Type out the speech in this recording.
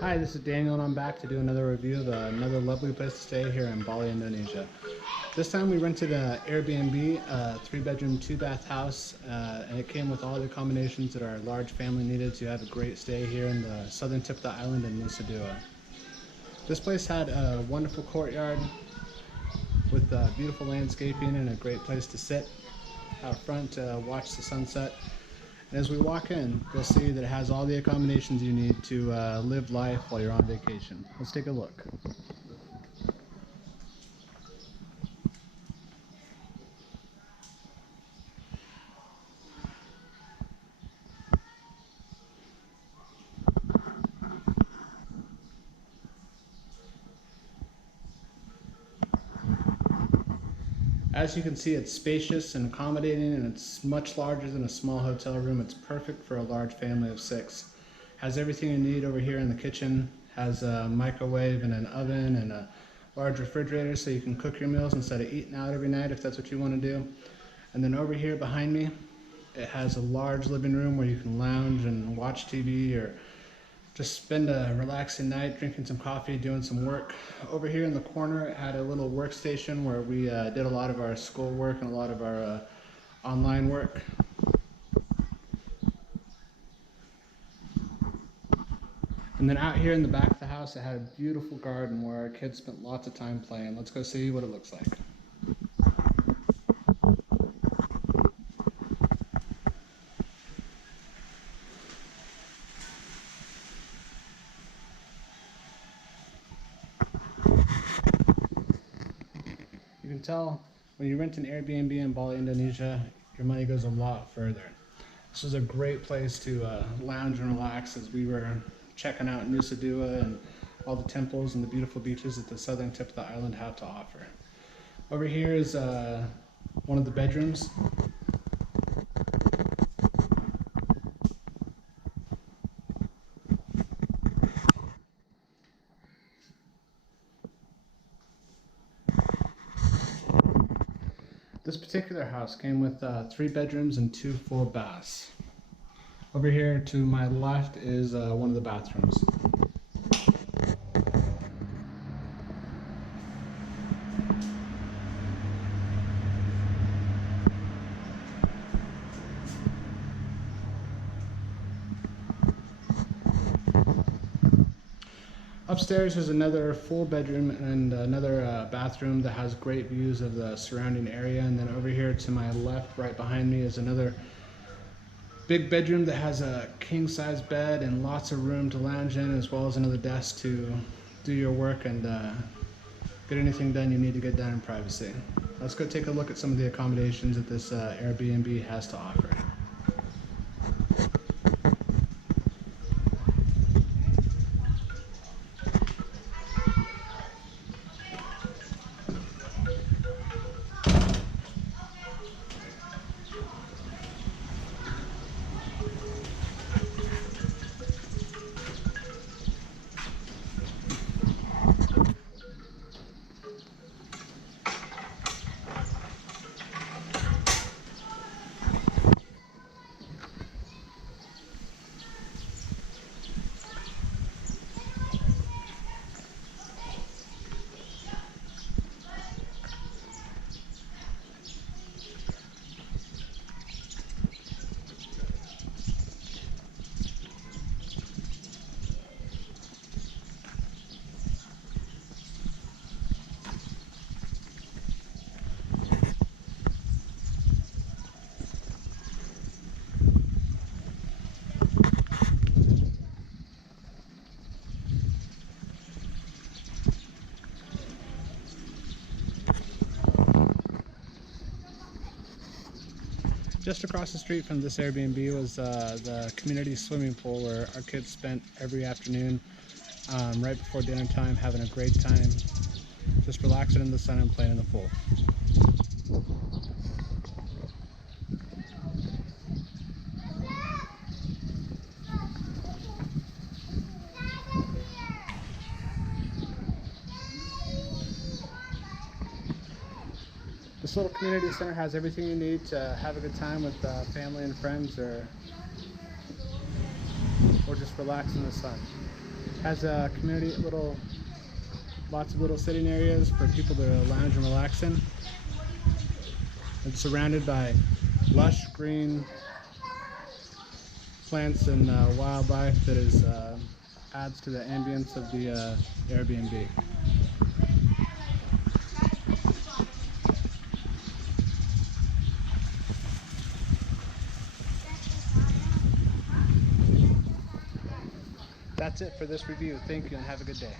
Hi, this is Daniel and I'm back to do another review of another lovely place to stay here in Bali, Indonesia. This time we rented an Airbnb, a 3-bedroom, 2-bath house, and it came with all the accommodations that our large family needed to have a great stay here in the southern tip of the island in Nusa Dua. This place had a wonderful courtyard with beautiful landscaping and a great place to sit out front to watch the sunset. And as we walk in, you'll see that it has all the accommodations you need to live life while you're on vacation. Let's take a look. As you can see, it's spacious and accommodating, and it's much larger than a small hotel room. It's perfect for a large family of 6. Has everything you need over here in the kitchen. Has a microwave and an oven and a large refrigerator so you can cook your meals instead of eating out every night if that's what you want to do. And then over here behind me, it has a large living room where you can lounge and watch TV or just spend a relaxing night drinking some coffee, doing some work. Over here in the corner, it had a little workstation where we did a lot of our school work and a lot of our online work. And then out here in the back of the house, it had a beautiful garden where our kids spent lots of time playing. Let's go see what it looks like. You can tell when you rent an Airbnb in Bali, Indonesia, your money goes a lot further. This was a great place to lounge and relax as we were checking out Nusa Dua and all the temples and the beautiful beaches that the southern tip of the island have to offer. Over here is one of the bedrooms. This particular house came with 3 bedrooms and 2 full baths. Over here to my left is one of the bathrooms. Upstairs is another full bedroom and another bathroom that has great views of the surrounding area. And then over here to my left, right behind me, is another big bedroom that has a king-size bed and lots of room to lounge in, as well as another desk to do your work and get anything done you need to get done in privacy. Let's go take a look at some of the accommodations that this Airbnb has to offer. Just across the street from this Airbnb was the community swimming pool where our kids spent every afternoon right before dinner time, having a great time, just relaxing in the sun and playing in the pool. This little community center has everything you need to have a good time with family and friends, or just relax in the sun. Has a community, lots of little sitting areas for people to lounge and relax in. It's surrounded by lush green plants and wildlife that adds to the ambience of the Airbnb. That's it for this review. Thank you and have a good day.